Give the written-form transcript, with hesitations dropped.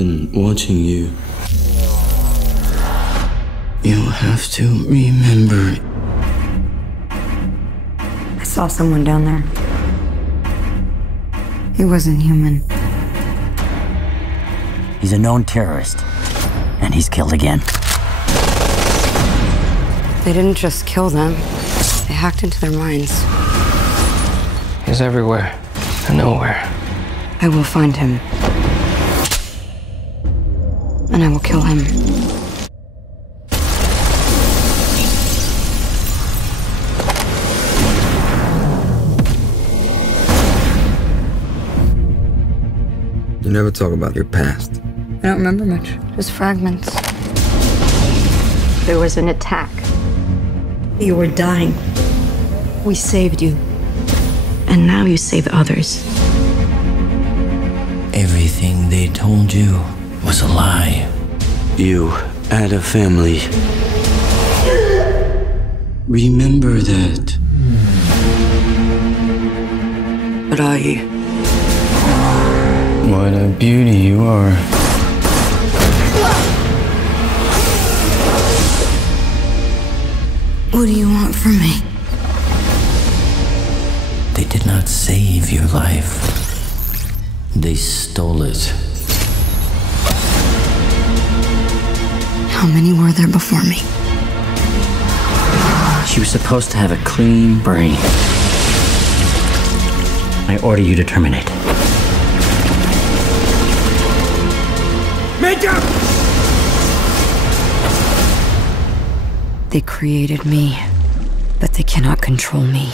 been watching you. You'll have to remember. I saw someone down there. He wasn't human. He's a known terrorist, and he's killed again. They didn't just kill them. They hacked into their minds. He's everywhere and nowhere. I will find him. And I will kill him. You never talk about your past. I don't remember much. Just fragments. There was an attack. You were dying. We saved you. And now you save others. Everything they told you was a lie. You had a family. Remember that. What are you? What a beauty you are. What do you want from me? They did not save your life. They stole it. How many were there before me? She was supposed to have a clean brain. I order you to terminate. They created me, but they cannot control me.